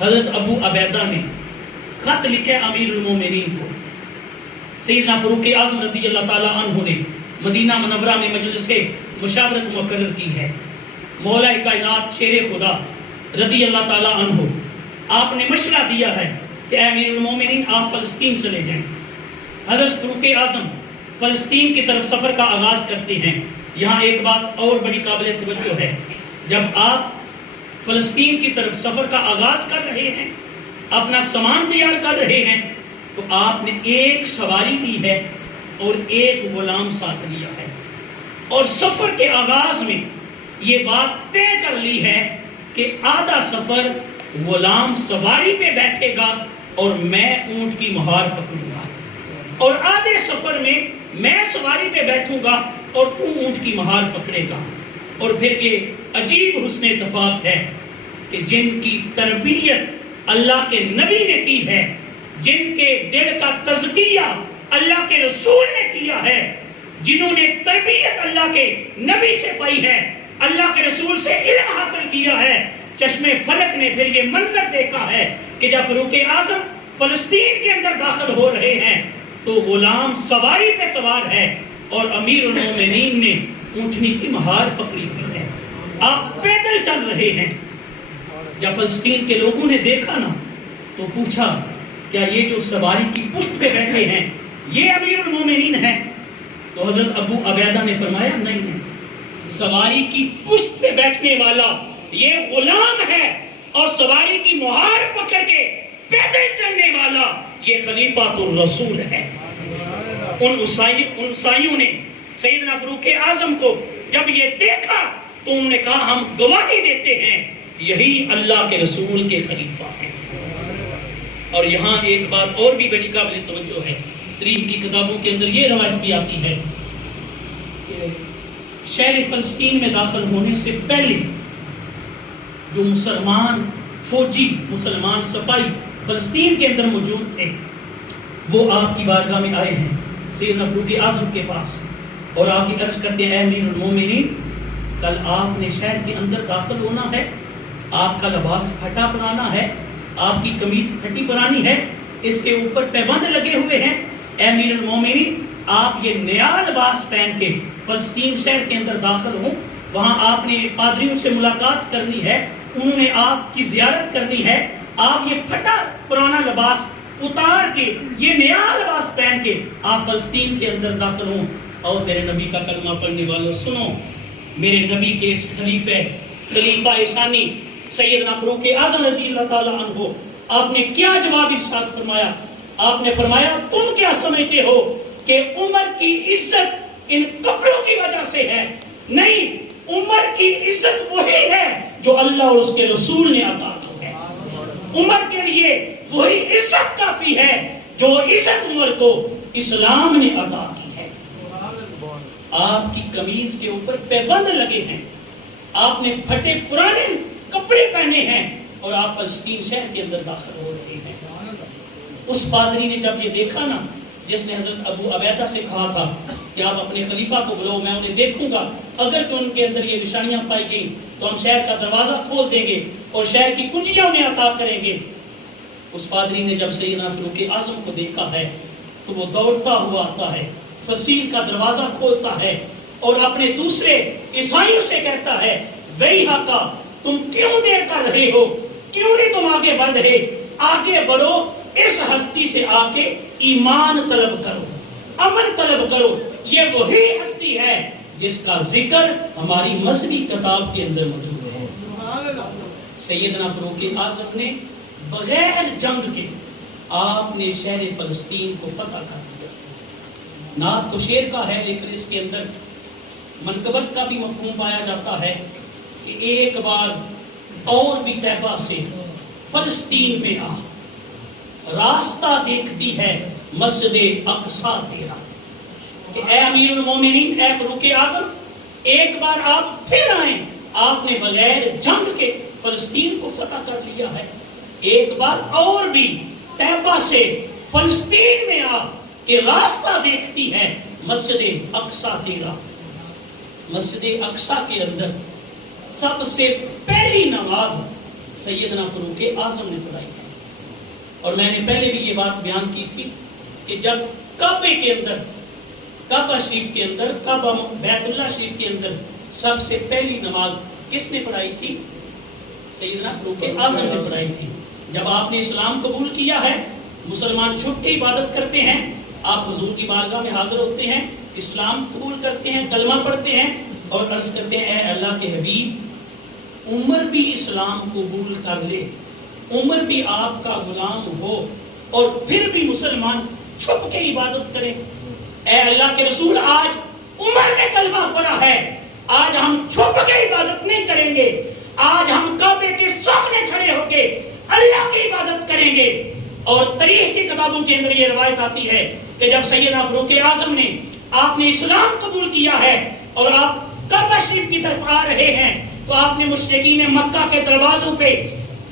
حضرت ابو عبیدہ نے خط لکھے امیر المومنین کو. سیدنا فاروق اعظم رضی اللہ تعالیٰ عنہ نے مدینہ منورہ میں مجلس مشاورت مقرر کی ہے. مولا کائنات شیر خدا رضی اللہ تعالیٰ عنہ آپ نے مشورہ دیا ہے کہ اے امیر المومنین آپ فلسطین چلے جائیں. حضرت فاروق اعظم فلسطین کی طرف سفر کا آغاز کرتے ہیں. یہاں ایک بات اور بڑی قابل توجہ ہے، جب آپ فلسطین کی طرف سفر کا آغاز کر رہے ہیں، اپنا سامان تیار کر رہے ہیں، تو آپ نے ایک سواری لی ہے اور ایک غلام ساتھ لیا ہے، اور سفر کے آغاز میں یہ بات طے کر لی ہے کہ آدھا سفر غلام سواری پہ بیٹھے گا اور میں اونٹ کی مہار پکڑوں گا، اور آدھے سفر میں سواری پہ بیٹھوں گا اور تو اونٹ کی مہار پکڑے گا. اور پھر یہ عجیب حسن اتفاق ہے کہ جن کی تربیت اللہ کے نبی نے کی ہے، جن کے دل کا تزکیہ اللہ کے رسول نے کیا ہے، جنہوں نے تربیت اللہ کے نبی سے پائی ہے، اللہ کے رسول سے علم حاصل کیا ہے، چشمے فلک نے پھر یہ منظر دیکھا ہے کہ جب فاروق اعظم فلسطین کے اندر داخل ہو رہے ہیں تو غلام سواری پہ سوار ہے اور امیر المومنین نے اونٹنی کی مہار پکڑی ہوئی ہے. آپ پیدل چل رہے ہیں. جب فلسطین کے لوگوں نے دیکھا نا تو پوچھا کیا یہ جو سواری کی پشت پہ بیٹھے ہیں یہ امیر المومنین ہیں؟ تو حضرت ابو عبیدہ نے فرمایا نہیں، سواری کی پشت پہ بیٹھنے والا یہ غلام ہے، اور سواری کی مہار پکڑ کے پیدل چلنے والا یہ خلیفۃ الرسول ہے. ان عیسائیوں نے سیدنا فاروق اعظم کو جب یہ دیکھا تو انہوں نے کہا ہم گواہی دیتے ہیں یہی اللہ کے رسول کے خلیفہ ہیں. اور یہاں ایک بات اور بھی بڑی قابل توجہ ہے، تاریخ کی کتابوں کے اندر یہ روایت کی آتی ہے کہ شہر فلسطین میں داخل ہونے سے پہلے جو مسلمان فوجی، مسلمان سپاہی فلسطین کے اندر موجود تھے، وہ آپ کی بارگاہ میں آئے ہیں سیدنا فاروق اعظم کے پاس، اور آپ کی عرض کرتے ہیں اے امیر المومنین، کل آپ نے شہر کے اندر داخل ہونا ہے، آپ کا لباس پھٹا پرانا ہے، آپ کی قمیض پھٹی پرانی ہے، اس کے اوپر پیبند لگے ہوئے ہیں. اے امیر المومنین، آپ یہ نیا لباس پہن کے فلسطین شہر کے اندر داخل ہوں، وہاں آپ نے پادریوں سے ملاقات کرنی ہے، انہوں نے آپ کی زیارت کرنی ہے، آپ یہ پھٹا پرانا لباس اتار کے یہ نیا لباس پہن کے آپ فلسطین کے اندر داخل ہوں. اور میرے نبی کا کلمہ پڑھنے والوں سنو، میرے نبی کے اس خلیفہ ثانی سیدنا فاروق اعظم رضی اللہ تعالیٰ عنہ آپ نے کیا جواب ارشاد فرمایا؟ آپ نے فرمایا تم کیا سمجھتے ہو کہ عمر کی عزت ان کپڑوں کی وجہ سے ہے؟ نہیں، عمر کی عزت وہی ہے جو اللہ اور اس کے رسول نے عطا کی ہے. عمر کے لیے وہی عزت کافی ہے جو عزت عمر کو اسلام نے عطا کی ہے. آپ کی قمیض کے اوپر پیبند لگے ہیں، آپ نے پھٹے پرانے کپڑے پہنے ہیں، اور آپ فلسطین شہر کے اندر داخل ہو رہے ہیں. اس پادری نے جب یہ دیکھا نا، جس نے حضرت ابو عبیدہ سے کہا تھا کہ آپ اپنے خلیفہ کو بلاؤ، میں انہیں دیکھوں گا، اگر کہ ان کے اندر یہ نشانیاں پائی گئی تو ہم شہر کا دروازہ کھول دیں گے اور شہر کی کنجیاں انہیں عطا کریں گے. اس پادری نے جب سیدنا فاروق اعظم کو دیکھا ہے تو وہ دوڑتا ہوا آتا ہے، فصیل کا دروازہ کھولتا ہے اور اپنے دوسرے عیسائیوں سے کہتا ہے ویحک، تم کیوں دیر کر رہے ہو؟ کیوں نہیں تم آگے بڑھ رہے؟ آگے بڑھو، اس ہستی سے آ کے ایمان طلب کرو، امن طلب کرو. یہ وہی ہستی ہے جس کا ذکر ہماری مذہبی کتاب کے اندر موجود ہے. سیدنا فاروق اعظم نے بغیر جنگ کے آپ نے شہر فلسطین کو فتح کر دیا. نعت تو شعر کا ہے، لیکن اس کے اندر منقبت کا بھی مفہوم پایا جاتا ہے کہ ایک بار اور بھی طیبہ سے فلسطین میں آ، راستہ دیکھتی ہے مسجد اقصی تیرا. کہ اے امیر المومنین، اے فاروق اعظم، ایک بار آپ پھر آئیں، آپ نے بغیر جنگ کے فلسطین کو فتح کر لیا ہے. ایک بار اور بھی طیبہ سے فلسطین میں آ کہ راستہ دیکھتی ہے مسجد اقصی تیرا. مسجد اقصی کے اندر سب سے پہلی نماز سیدنا فاروق اعظم نے پڑھائی ہے. اور میں نے پہلے بھی یہ بات بیان کی تھی کہ جب کعبے کے اندر، کعبہ شریف کے اندر، کعبہ بیت اللہ شریف کے اندر سب سے پہلی نماز کس نے پڑھائی تھی؟ سیدنا فاروق اعظم نے پڑھائی تھی. جب آپ نے اسلام قبول کیا ہے، مسلمان چھپ کے عبادت کرتے ہیں، آپ حضور کی بارگاہ میں حاضر ہوتے ہیں، اسلام قبول کرتے ہیں، کلمہ پڑھتے ہیں اور عرض کرتے ہیں اے اللہ کے حبیب، عمر بھی اسلام قبول کر لے، عمر بھی آپ کا غلام ہو اور پھر بھی مسلمان چھپ کے عبادت کریں. اے اللہ کے رسول، آج عمر نے کلمہ پڑھا ہے، آج ہم چھپ کے عبادت نہیں کریں گے، آج ہم کعبے کے سامنے کھڑے ہو کے اللہ کی عبادت کریں گے. اور تاریخ کی کتابوں کے اندر یہ روایت آتی ہے کہ جب سیدنا فاروق اعظم نے، آپ نے اسلام قبول کیا ہے اور آپ کعبہ شریف کی طرف آ رہے ہیں، تو آپ نے مشرکین مکہ کے دروازوں پہ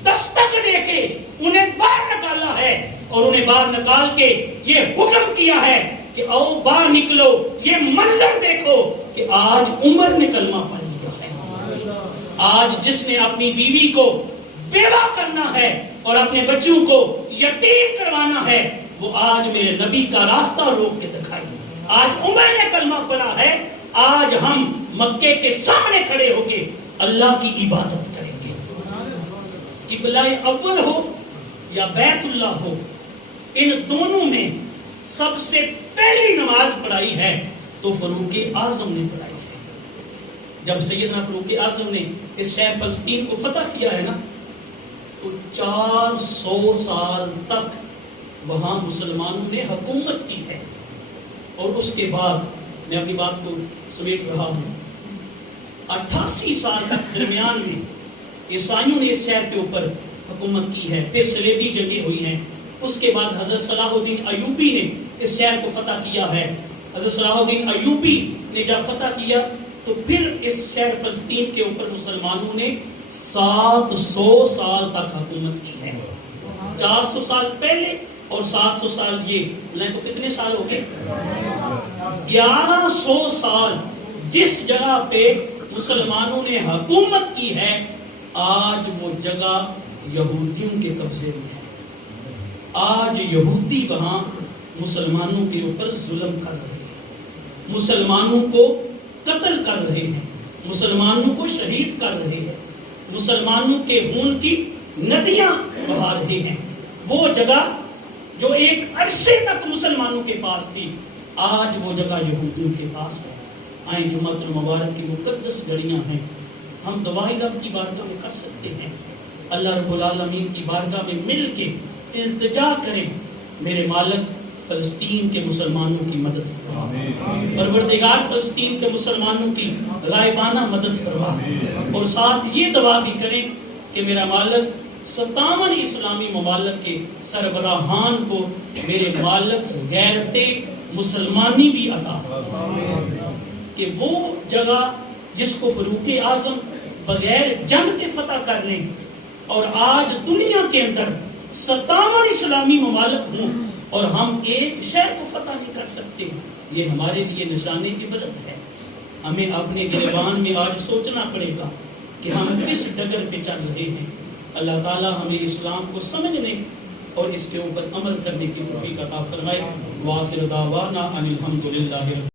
دستک دے کے انہیں باہر نکالا ہے اور انہیں باہر نکال کے یہ حکم کیا ہے کہ آؤ باہر نکلو، یہ منظر دیکھو کہ آج عمر نے کلمہ پڑھ لیا ہے. آج جس نے اپنی بیوی کو بیوہ کرنا ہے اور اپنے بچوں کو یتیم کروانا ہے، وہ آج میرے نبی کا راستہ روک کے دکھائے. آج عمر نے کلمہ پڑھا ہے، آج ہم مکے کے سامنے کھڑے ہو کے اللہ کی عبادت کریں گے. قبلہ اول ہو یا بیت اللہ ہو، ان دونوں میں سب سے پہلی نماز پڑھائی ہے تو فاروق اعظم نے پڑھائی ہے. جب سیدنا فاروق اعظم نے اس شہر فلسطین کو فتح کیا ہے نا، تو 400 سال تک وہاں مسلمانوں نے حکومت کی ہے. اور اس کے بعد میں اپنی بات کو سمیٹ رہا ہوں، 88 سال تک درمیان میں عیسائیوں نے اس شہر کے اوپر حکومت کی ہے. پھر صلیبی جنگیں ہوئی ہیں. اس کے بعد حضرت صلاح الدین ایوبی نے اس شہر کو فتح کیا ہے. حضرت صلاح الدین ایوبی نے جب فتح کیا تو پھر اس شہر فلسطین کے اوپر مسلمانوں نے 700 سال تک حکومت کی ہے. 400 سال پہلے اور 700 سال یہ لیں تو کتنے سال ہو گئے؟ 1100 سال جس جگہ پہ مسلمانوں نے حکومت کی ہے، آج وہ جگہ یہودیوں کے قبضے میں ہے. آج یہودی وہاں مسلمانوں کے اوپر ظلم کر رہے ہیں، مسلمانوں کو قتل کر رہے ہیں، مسلمانوں کو شہید کر رہے ہیں، مسلمانوں کے خون کی ندیاں بہا رہے ہیں. وہ جگہ جو ایک عرصے تک مسلمانوں کے پاس تھی، آج وہ جگہ یہودیوں کے پاس ہے. آئیں جمعۃ المبارک کی مقدس گھڑیاں ہیں، ہم دعائیں رب کی بارگاہ میں کر سکتے ہیں. اللہ رب العالمین کی بارگاہ میں مل کے التجا کریں، میرے مالک فلسطین کے مسلمانوں کی مدد فرما، پروردگار فلسطین کے مسلمانوں کی غائبانہ مدد فرما. اور ساتھ یہ دعا بھی کریں کہ میرا مالک 57 اسلامی ممالک کے سربراہان کو میرے مالک غیرت مسلمانی بھی عطا فرما، کہ وہ جگہ جس کو فاروق اعظم بغیر جنگ کے فتح کر لیں اور آج دنیا کے اندر 57 اسلامی ممالک ہوں اور ہم ایک شہر کو فتح نہیں کر سکتے، یہ ہمارے لیے نشان عبرت ہے. ہمیں اپنے گریبان میں آج سوچنا پڑے گا کہ ہم کس ڈگر پہ چل رہے ہیں. اللہ تعالی ہمیں اسلام کو سمجھنے اور اس کے اوپر عمل کرنے کی توفیق عطا فرمائے. وآخر دعوانا ان الحمد للہ.